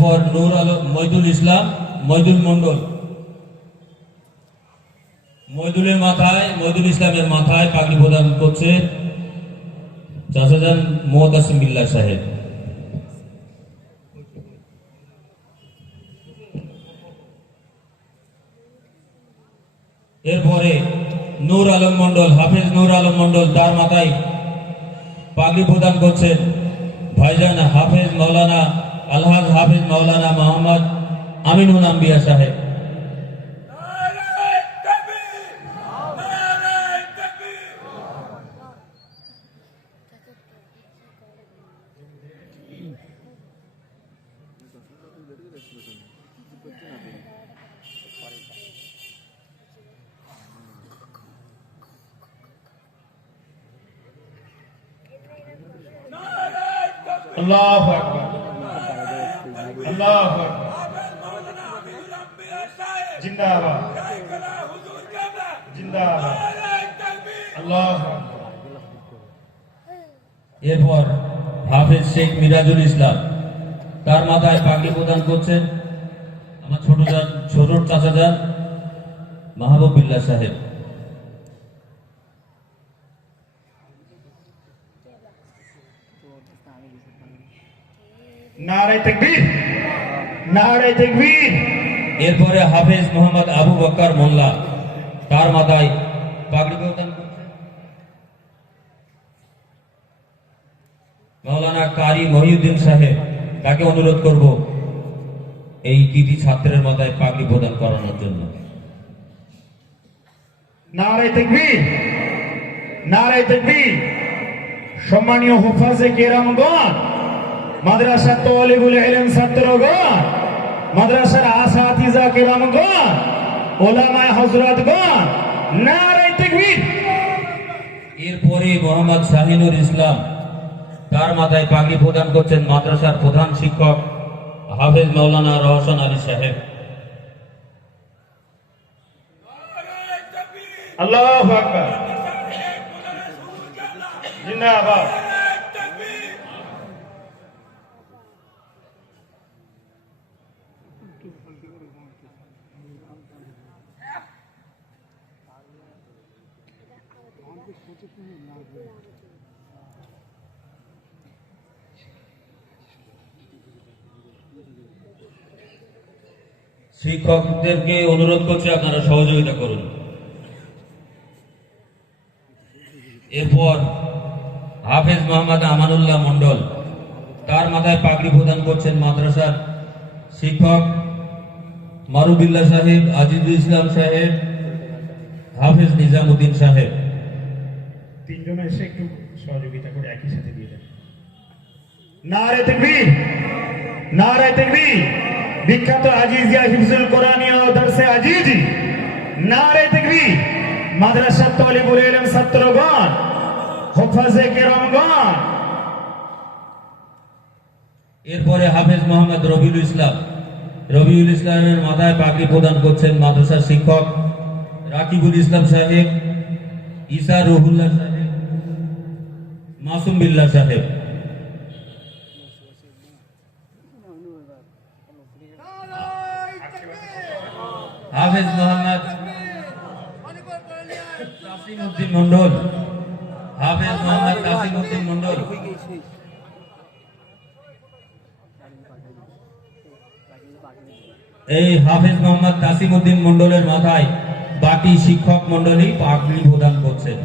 এরপর নূর আলম মইদুল ইসলাম, মইদুল মন্ডল মইদুলের মাথায়, মইদুল ইসলামের মাথায় পাগড়ি প্রদান করছে চাচাজান মোহতাসিম বিল্লাহ সাহেব। এরপরে নূর আলম মন্ডল হাফিজ নূর আলম মন্ডল তার মাথায় পাগড়ি প্রদান করছেন। ভাইজান হাফেজ মৌলানা আলহাজ হাফেজ মৌলানা মোহাম্মদ আমিনুল আম্বিয়া সাহেব আল্লাহ আকবার আল্লাহ আকবার। জিন্দাবাদ। জিন্দাবাদ। আল্লাহ এরপর হাফেজ শেখ মিরাজুল ইসলাম তার মাথায় পাগড়ি প্রদান করছেন? আমার ছোট যান ছোট চাচা যান মাহবুব বিল্লাহ সাহেব। নারে তাকবীর। নারে তাকবীর। এরপরে হাফেজ মোহাম্মদ আবু বক্কর মোল্লা তার মাথায় পাগড়ি প্রদান মাওলানা কারি মহিউদ্দিন সাহেব তাকে অনুরোধ করব এই কৃতি ছাত্রের মাথায় পাগড়ি প্রদান করানোর জন্য। নারে তাকবীর নারে তাকবীর। সম্মানীয় হুফাজে কেরামগণ মাদ্রাসা তলিবুল ইলম ছাত্রগণ মাদ্রাসার আসাতিজা কেরামগণ ওলামায়ে হযরতগণ নারে তাকবীর। এরপরে মোহাম্মদ শাহিনুর ইসলাম তার মাথায় পাগড়ি প্রদান করছেন মাদ্রাসার প্রধান শিক্ষক হাফেজ মাওলানা রহসান আলী সাহেব। আল্লাহ আকবার। জিন্দাবাদ। শিক্ষকদেরকে অনুরোধ করছি আপনারা সহযোগিতা করুন। এরপর হাফেজ মোহাম্মদ আমানুল্লাহ মন্ডল তার মাথায় পাগড়ি প্রদান করছেন মাদ্রাসার শিক্ষক মারুবিল্লাহ সাহেব আজিজুল ইসলাম সাহেব হাফেজ নিজামুদ্দিন সাহেব। তিনজন এসে একটু সহযোগিতা করে একই সাথে দিয়ে দেন। নারে তাকবীর নারে তাকবীর। বিখ্যাত আজিজিয়া হিফজুল কোরআনিয়া ও দরসে আজিজি, নারে তাকবীর মাদ্রাসা তালিবুল ইলম ছাত্রগণ, হুফাজে কেরামগণ। এরপরে হাফেজ মোহাম্মদ রবিউল ইসলাম। রবিউল ইসলামের মাথায় পাগড়ি প্রদান করছেন মাদ্রাসার শিক্ষক রাকিবুল ইসলাম সাহেব ঈসা রহুল্লাহ সাহেব, মাসুম বিল্লাহ সাহেব। হাফেজ মোহাম্মদ কাসিম উদ্দিন মন্ডল হাফেজ মোহাম্মদ কাসিম উদ্দিন মন্ডল এই হাফেজ মোহাম্মদ কাসিম উদ্দিন মন্ডলের মাথায় বাকি শিক্ষক মন্ডলী পাগড়ি প্রদান করছেন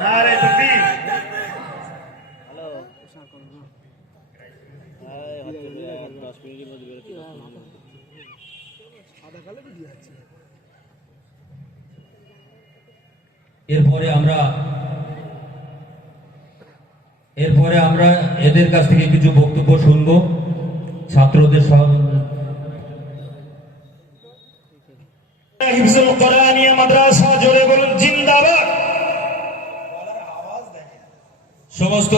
নারে তাকবীর হ্যালো প্রশ্ন করব হ্যাঁ হচ্ছে আর দশ মিনিটের মধ্যে বেরোতে এরপরে আমরা এরপরে আমরা এদের কাছ থেকে কিছু বক্তব্য শুনব। ছাত্রদের সহ হিফজুল কোরআনিয়া মাদ্রাসা জোরে বলুন জিন্দাবাদ। সমস্ত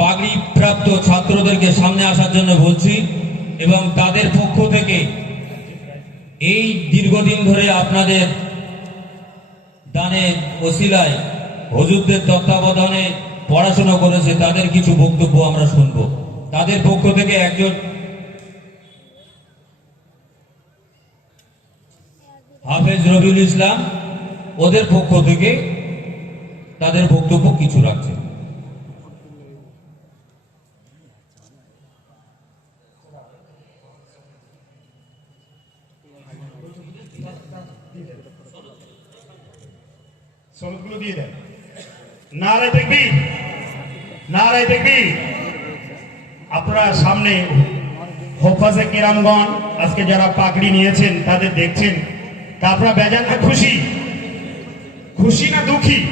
পাগড়ি প্রাপ্ত ছাত্রদেরকে সামনে আসার জন্য বলছি এবং তাদের পক্ষ থেকে এই দীর্ঘদিন ধরে আপনাদের দানে ওসিলায় হজুরদের তত্ত্বাবধানে পড়াশোনা করেছে, তাদের কিছু বক্তব্য আমরা শুনব। তাদের পক্ষ থেকে একজন হাফেজ রবিউল ইসলাম, ওদের পক্ষ থেকে তাদের বক্তব্য কিছু রাখছে সনদগুলো দিয়ে দেন। নারায় দেখবি? নারায় দেখবি? আপনারা সামনে হোফাজে কিরামগণ, আজকে যারা পাকড়ি নিয়েছেন, তাদের দেখছেন। তা আপনারা বেজান না খুশি? খুশি না দুঃখী?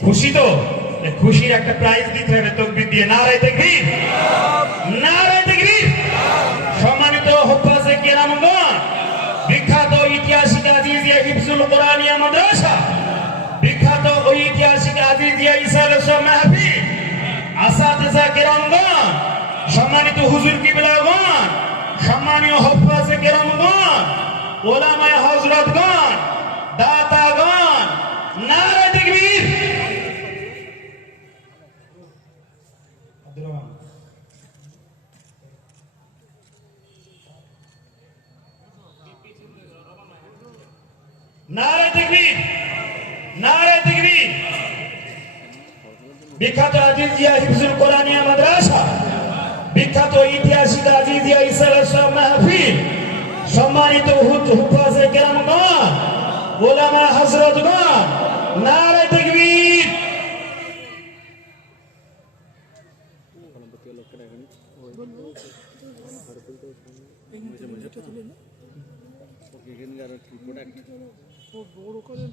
খুশি তো? খুশির একটা প্রাইজ দিতে হবে, তকবির দিয়ে। নারায় দেখবি? নারায় সম্মানিত হুজুর কিবলাগণ সম্মানীয় হফাজে কিরামগণ ওলামায়ে হযরতগণ দাতাগণ নারে তাকবীর আব্দুর রহমান নারে তাকবীর নারে তাকবীর বিখ্যাত আজিজিয়া হিফজুল কোরআনিয়া মাদ্রাসা বিখ্যাত ঐতিহাসিক আজিজিয়া ইসলাম মাহফিল। সম্মানিত হুফাজে কেরামগণ, ওলামা হযরতগণ নারে তাকবীর।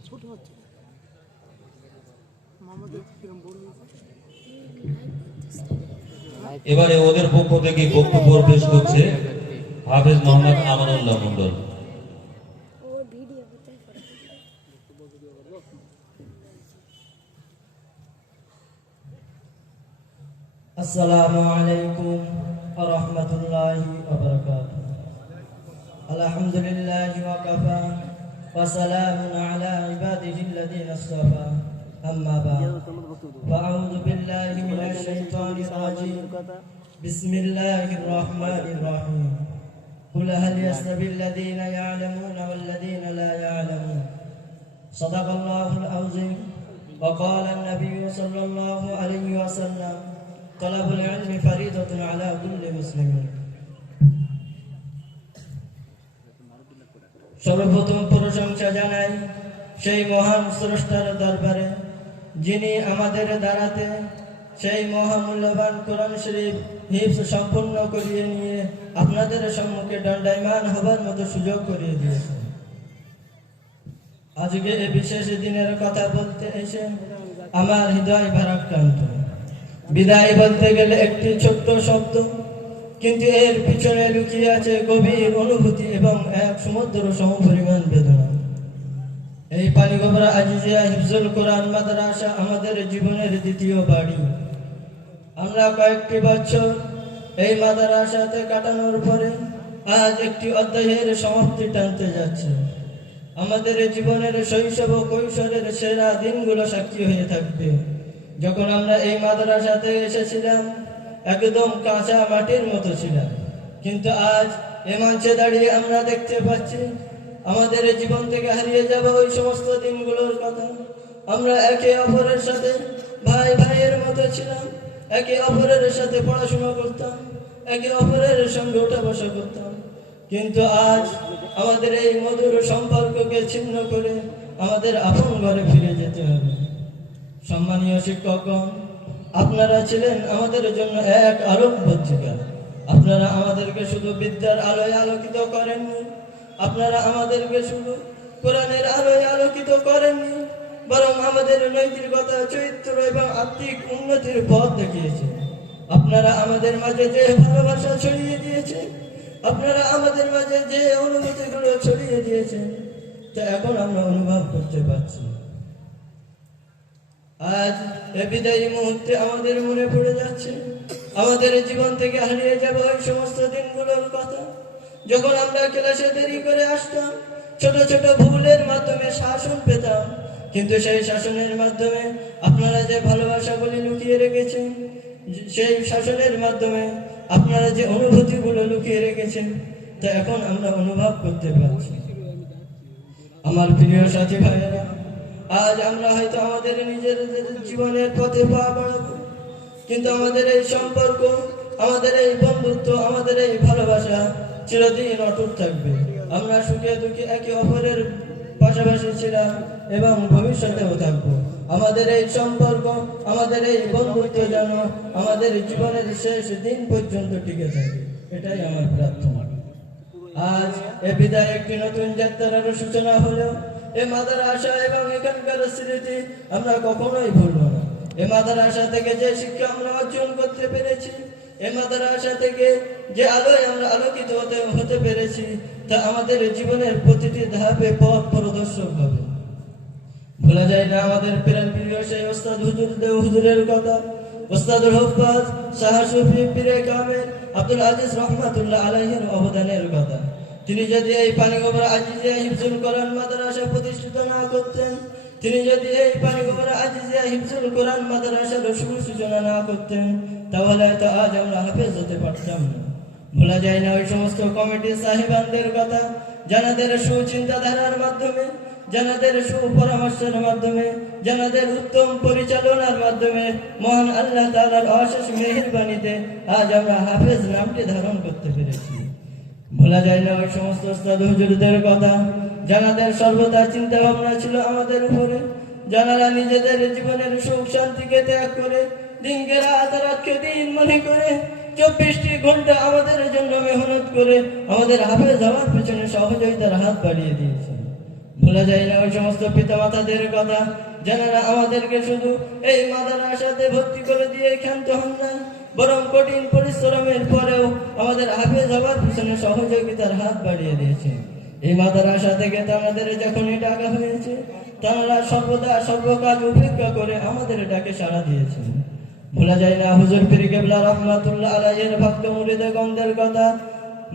ছোট হচ্ছে কিরম বড় এবারে ওদের পক্ষ থেকে বক্তব্য পেশ করছে হাফেজ মোহাম্মদ আমানুল্লাহ মন্ডল আসসালামু আলাইকুম ওয়া রাহমাতুল্লাহি ওয়া কাফা। ওয়া সালামুন আলা ইবাদিহি আল্লাযীনা أما بعد فأعوذ بالله من الشيطان الرجيم بسم الله الرحمن الرحيم قل هل يستوي الذين يعلمون والذين لا يعلمون صدق الله العظيم وقال النبي صلى الله عليه وسلم طلب العلم فريضة على كل مسلم সর্বপ্রথম প্রশংসা জানাই সেই মহান স্রষ্টার দরবারে যিনি আমাদের দ্বারাতে সেই মহামূল্যবান কোরআন শরীফ হিপস সম্পূর্ণ করিয়ে নিয়ে আপনাদের সম্মুখে দণ্ডায়মান হবার মতো সুযোগ করিয়ে দিয়েছেন। আজকে এই বিশেষ দিনের কথা বলতে এসে আমার হৃদয় ভারাক্রান্ত। বিদায় বলতে গেলে একটি ছোট্ট শব্দ, কিন্তু এর পিছনে লুকিয়ে আছে গভীর অনুভূতি এবং এক সমুদ্র সমপরিমাণ বেদনা। এই পানিগোবরা আজিজিয়া হিফজুল কোরআন মাদ্রাসা আমাদের জীবনের দ্বিতীয় বাড়ি। আমরা কয়েকটি বছর এই মাদ্রাসাতে কাটানোর পরে আজ একটি অধ্যায়ের সমাপ্তি টানতে যাচ্ছে। আমাদের জীবনের শৈশব ও কৈশোরের সেরা দিনগুলো সাক্ষী হয়ে থাকবে। যখন আমরা এই মাদ্রাসাতে এসেছিলাম, একদম কাঁচা মাটির মতো ছিলাম। কিন্তু আজ এ মঞ্চে দাঁড়িয়ে আমরা দেখতে পাচ্ছি আমাদের জীবন থেকে হারিয়ে যাবে ওই সমস্ত দিনগুলোর কথা। আমরা একে অপরের সাথে ভাই ভাইয়ের মতো ছিলাম, একে অপরের সাথে পড়াশোনা করতাম, একে অপরের সঙ্গে ওঠা বসা করতাম। কিন্তু আজ আমাদের এই মধুর সম্পর্ককে ছিন্ন করে আমাদের আপন ঘরে ফিরে যেতে হবে। সম্মানীয় শিক্ষকগণ আপনারা ছিলেন আমাদের জন্য এক আলোক পত্রিকা। আপনারা আমাদেরকে শুধু বিদ্যার আলোয় আলোকিত করেননি আপনারা আমাদেরকে শুধু কোরআনের আলোয় আলোকিত করেননি, বরং আমাদের নৈতিকতা, চরিত্র এবং আত্মিক উন্নতির পথ দেখিয়েছে আপনারা আমাদের মাঝে যে ভালোবাসা ছড়িয়ে দিয়েছে, আপনারা আমাদের মাঝে যে অনুভূতিগুলো ছড়িয়ে দিয়েছেন, তা এখন আমরা অনুভব করতে পারছি। আজ এ বিদায়ী মুহূর্তে আমাদের মনে পড়ে যাচ্ছে, আমাদের জীবন থেকে হারিয়ে যাবে ওই সমস্ত দিনগুলোর কথা যখন আমরা ক্লাসে দেরি করে আসতাম, ছোট ছোট ভুলের মাধ্যমে শাসন পেতাম। কিন্তু সেই শাসনের মাধ্যমে আপনারা যে ভালোবাসাগুলি লুকিয়ে রেখেছেন, সেই শাসনের মাধ্যমে আপনারা যে অনুভূতিগুলো লুকিয়ে রেখেছেন, তা এখন আমরা অনুভব করতে পারছি। আমার প্রিয় সাথী ভাইয়েরা, আজ আমরা হয়তো আমাদের নিজেদের জীবনের পথে পা বাড়াবো, কিন্তু আমাদের এই সম্পর্ক, আমাদের এই বন্ধুত্ব, আমাদের এই ভালোবাসা চিরদিন অটুট থাকবে। আমরা সুখে দুঃখে একে অপরের পাশাপাশি ছিলাম এবং ভবিষ্যতেও থাকব। আমাদের এই সম্পর্ক, আমাদের এই বন্ধুত্ব যেন আমাদের জীবনের শেষ দিন পর্যন্ত টিকে থাকে। এটাই আমার প্রার্থনা। আজ এ বিদায় একটি নতুন যাত্রার সূচনা হলো। এ মাদার আশা এবং এখানকার স্মৃতি আমরা কখনোই ভুলব না। এ মাদার আশা থেকে যে শিক্ষা আমরা অর্জন করতে পেরেছি এ মাদার আশা থেকে যে আলোয় আমরা আলোকিত হতে হতে পেরেছি, তা আমাদের জীবনের প্রতিটি ধাপে পথ প্রদর্শক হবে। ভোলা যায় না আমাদের প্রাণ প্রিয় সেই ওস্তাদ হুজুর দেও হুজুরের কথা। ওস্তাদুল হফাজ শাহ সুফি, পীরে কামেল, আব্দুল আজিজ রহমাতুল্লাহ আলাইহির অবদানের কথা। তিনি যদি এই পানিগোবর আজিজিয়া হিফজুল কোরআন মাদ্রাসা প্রতিষ্ঠিত না করতেন, তিনি যদি এই পানিগোবর আজিজিয়া হিফজুল কোরআন মাদ্রাসার সূচনা না করতেন তাহলে হয়তো আজ আমরা হাফেজ হতে পারতাম না। ভোলা যায় না ওই সমস্ত কমিটি সাহেবানদের কথা যাদের সুচিন্তাধারার মাধ্যমে যাদের সুপরামর্শের মাধ্যমে যাদের উত্তম পরিচালনার মাধ্যমে মহান আল্লাহ তাআলার অশেষ মেহেরবানিতে আজ আমরা হাফেজ নামটি ধারণ করতে পেরেছি। ভোলা যায় না ওই সমস্ত ওস্তাদ কথা যাদের সর্বদা চিন্তা ভাবনা ছিল আমাদের উপরে। যারা নিজেদের জীবনের সুখ শান্তিকে ত্যাগ করে দিনকে রাত রাতকে দিন মনে করে চব্বিশটি ঘণ্টা আমাদের জন্য মেহনত করে আমাদের হাফেজ হওয়ার পেছনে সহযোগিতার হাত বাড়িয়ে দিয়েছেন। ভোলা যায় না ওই সমস্ত পিতা মাতাদের কথা, যারা আমাদেরকে শুধু এই মাদার আশাতে ভর্তি করে দিয়ে ক্ষান্ত হন নাই, বরং কঠিন পরিশ্রমের পরেও আমাদের হাফেজ হওয়ার পিছনে সহযোগিতার হাত বাড়িয়ে দিয়েছে এই মাদার আশা থেকে তাদের যখনই ডাকা হয়েছে, তারা সর্বদা সর্বকাজ উপেক্ষা করে আমাদের ডাকে সাড়া দিয়েছেন। ভোলা যায় না হুজুর পীর কেবলা রহমাতুল্লাহ আলাইয়ের ভক্ত মুরিদগণদের কথা।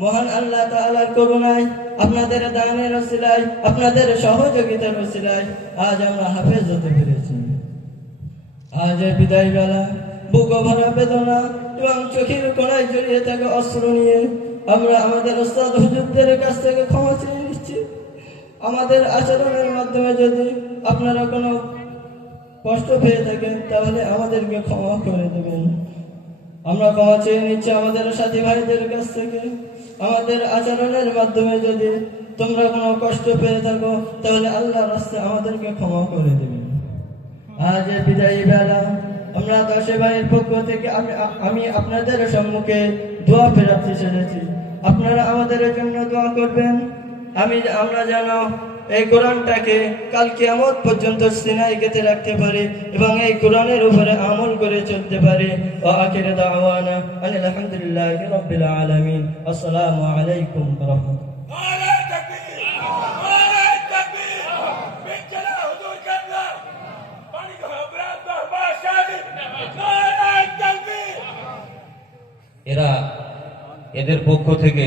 মহান আল্লাহ তাআলার করুণায়, আপনাদের দানের ওসিলায়, আপনাদের সহযোগিতার ওসিলায় আজ আমরা হাফেজ হতে পেরেছি। আজ বিদায় বেলা বুক ভরা বেদনা এবং চোখের কোনায় জড়িয়ে থাকা অস্ত্র নিয়ে আমরা আমাদের ওস্তাদ হুজুরদের কাছ থেকে ক্ষমা চেয়ে নিচ্ছি। আমাদের আচরণের মাধ্যমে যদি আপনারা কোনো কষ্ট পেয়ে থাকেন, তাহলে আমাদেরকে ক্ষমা করে দেবেন। আমরা ক্ষমা চেয়ে নিচ্ছি আমাদের সাথী ভাইদের কাছ থেকে। আমাদের আচরণের মাধ্যমে যদি তোমরা কোনো কষ্ট পেয়ে থাকো, তাহলে আল্লাহ রাস্তায় আমাদেরকে ক্ষমা করে দেবেন। আজ বিদায়ী বেলা, আমরা দশে ভাইয়ের পক্ষ থেকে আমি আমি আপনাদের সম্মুখে দোয়া ফেরাতে চলেছি আপনারা আমাদের জন্য দোয়া করবেন। আমি আমরা যেন এই কোরআনটাকে কাল কিয়ামত পর্যন্ত সিনাই গেতে রাখতে পারে এবং এই কোরআনের উপরে আমল করে চলতে পারে। ও আখিরে দাওয়ানা আলহামদুলিল্লাহ রাব্বিল আলামিন। আসসালামু আলাইকুম ওয়া রাহমাতুল্লাহ এরা এদের পক্ষ থেকে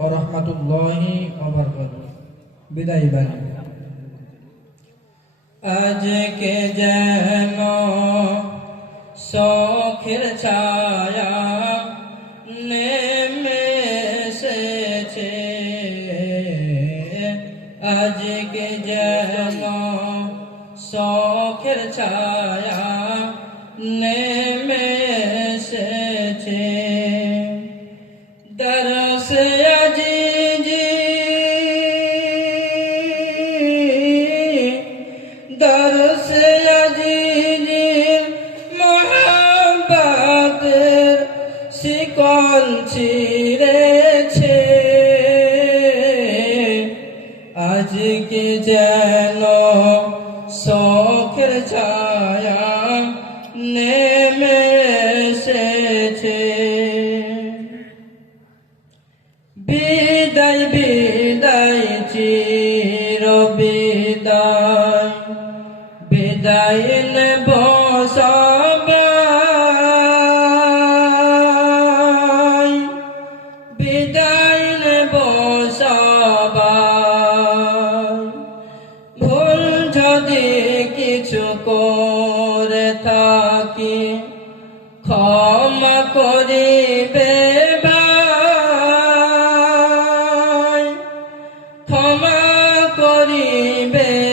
ও রহমতুল্লাহি বিদায় বাড়ি আজকে যেন শখের ছায়া শিকল গরিবে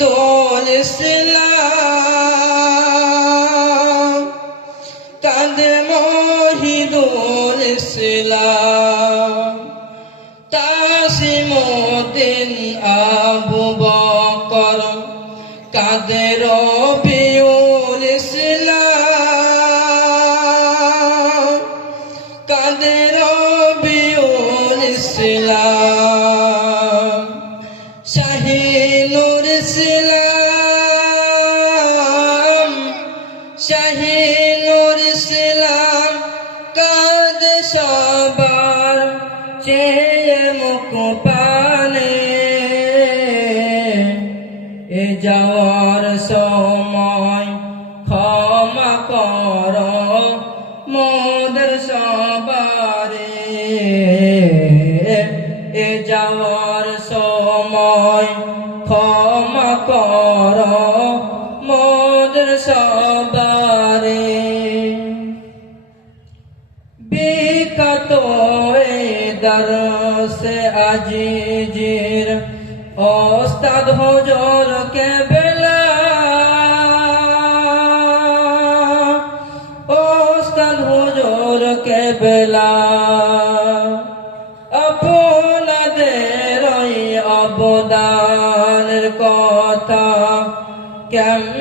দোল ইসলাম। حضور کے بلا۔ اوستن حضور کے بلا۔ اپنا دے رئی ابدان کتا کم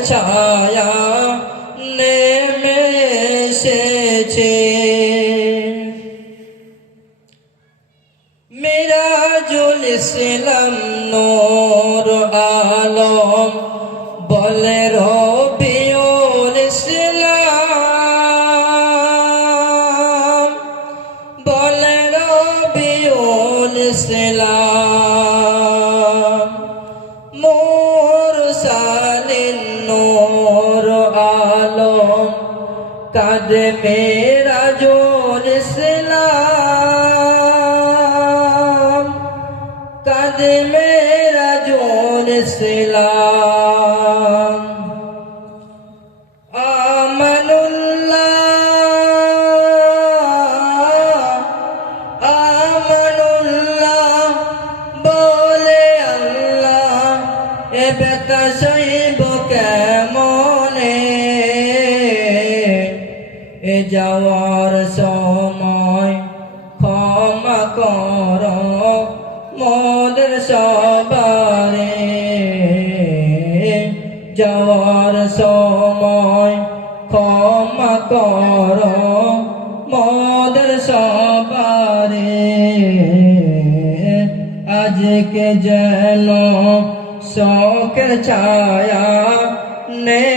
家呀。में সবারে যাওয়ার সময় ক্ষমা কর মদের সবারে আজকে যেন শখের ছায়া নে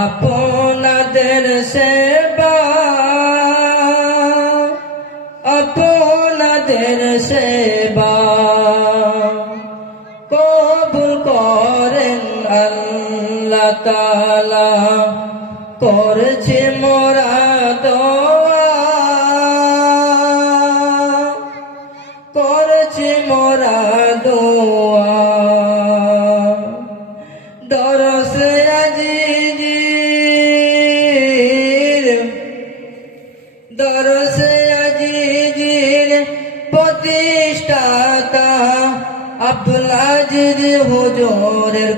আপনাদের সেবা আপনাদের সেবা কবুল করেন আল্লাহ তালা করছে মোরা দোয়া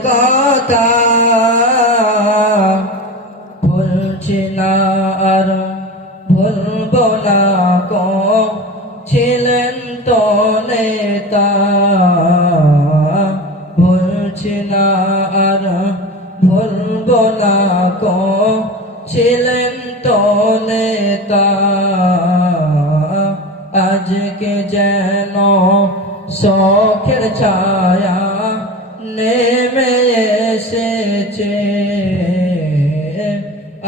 কথা ভুলছি না আর ভুলব না কো ছিলেন তো নেতা ভুলছি না আর ভুলব না কো ছিলেন তো নেতা, আজকে যেন শখের ছায়া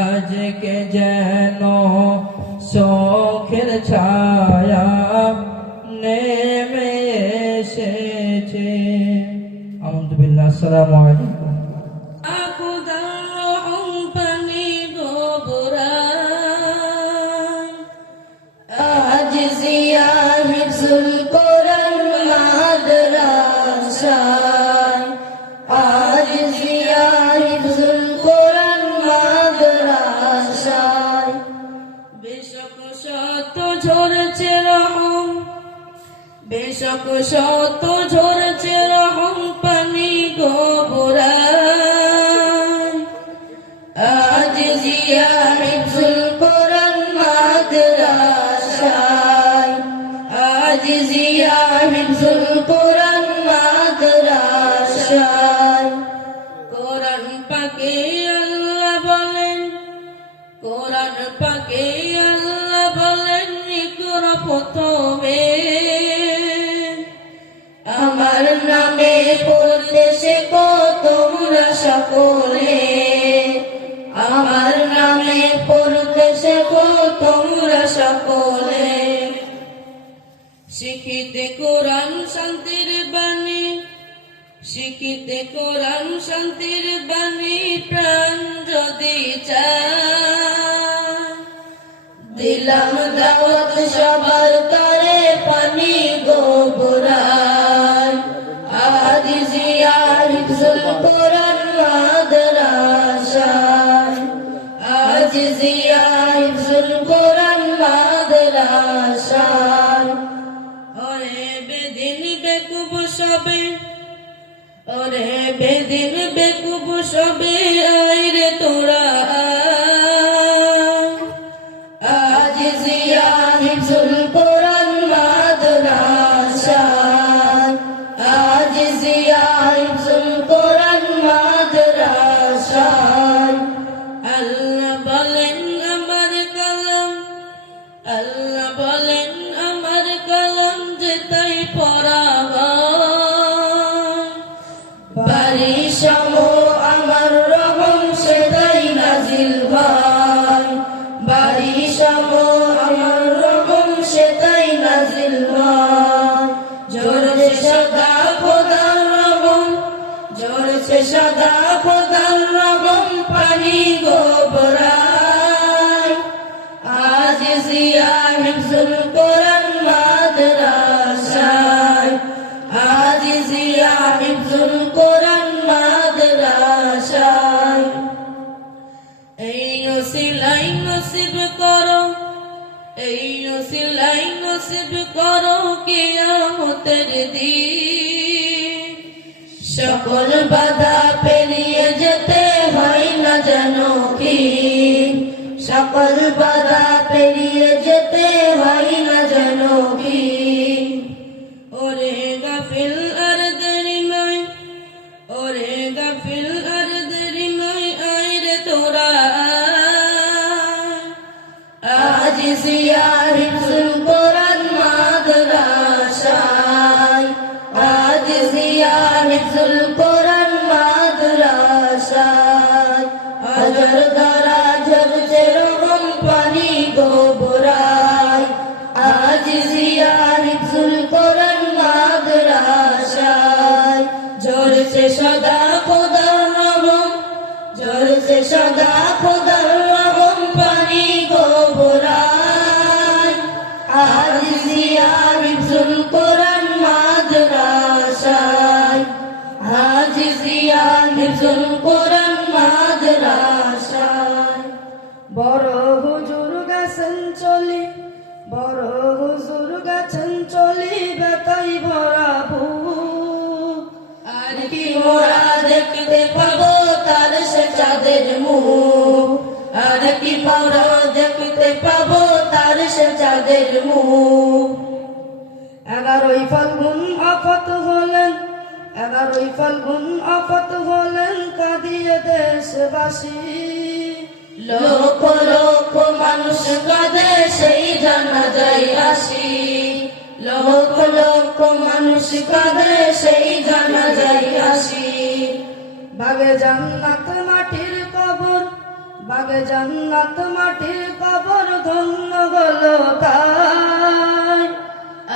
আজকে যেন শখের ছায়া নেমে এসেছে। আলহামদুলিল্লাহ আসসালামু আলাইকুম। শত ঝরছে রহম পানি গোবরা আজ জিয়া হিফজুল কোরআন মাদ্রাসায়। আজ জিয়া হিফজুল কোরআন শিখিতে কোরআন শান্তির বাণী, শিখিতে কোরআন শান্তির বাণী প্রাণ যদি দিলাম দাওয়াত সবার তরে পানি গোবরায় আজ জিয়া হিফজুল কোরআন মাদ্রাসায়। আজ জিয়া ওরে বেদিন বেকুব সবে সদা খোদার রহম জোরে সদা খোদার রহম পানি গোবরায়। আজ জিয়া হিফজুল কোরআন মাদ্রাসায়। আজ জিয়া হিফজুল কোরআন মাদ্রাসায়। এই নসিলাই নসিব করো, এই নসিলাই নসিব কিয়ামতের দিন। সকল বাধা পেরিয়ে যেতে হয় না যেন কি? সকল বাধা পেরিয়ে যেতে হয় না যেন কি? ওরে গাফিল আর দেরি নয়, ওরে গাফিল আর দেরি নয় আইরে তোরা। আজ জিয়া কোরআন মাদ্রাসায়। বড় হুজুর গেছেন চলি বড় হুজুর গেছেন চলি বেতাই ভরা বুক আর কি দেখতে পাবো তার সে চাঁদের মুখ। আর কি মোরা দেখতে পাবো তার সে চাঁদের মুখ। এগারোই ফাল্গুন আফত হলেন এগারোই ফাল্গুন আফত হলেন কাঁদিয়ে দেশবাসী লোক লোক মানুষ কাঁদে সেই জানা যাই আসি। লোক লোক মানুষ কাঁদে সেই জানা যাই আসি। বাগে জান্নাত মাটির কবর বাগে জান্নাত মাটির কবর ধন্য গলো তাই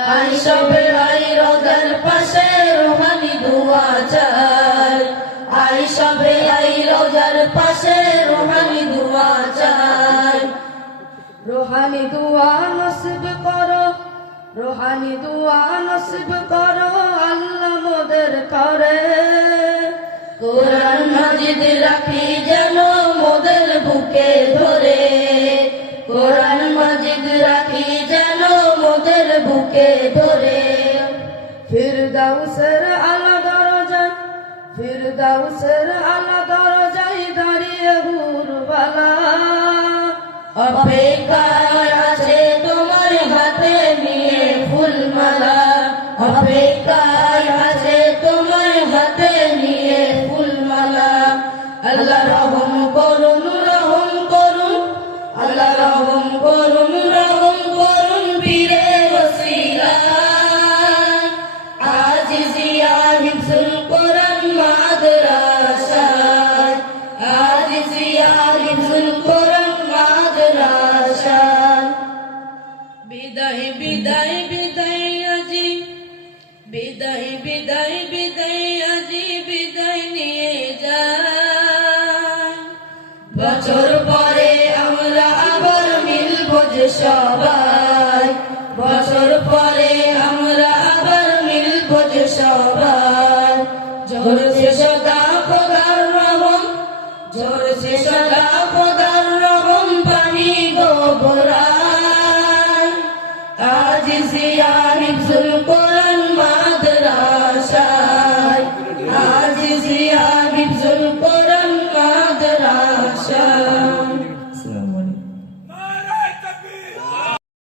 আই সবে আই রোজার পাশে রোহানি দুয়া চাই। আই সবে আই রোজার পাশে রোহানি দুয়া চাই। রোহানি দুয়া নসিব করো, রোহানি দুয়া নসিব করো, আল্লাহ মোদের করে। কোরআন মাজিদ রাখি যেন মোদের বুকে ধরে। কোরআন মাজিদ রাখি যেন মোদের বুকে ধরে। ফিরদাউসের আলা দরজায় ফিরদাউসের আলা দরজায় দাঁড়িয়ে হুরবালা। অপেক্ষায় আজ জিয়া হিফজুল ziyaret zülkul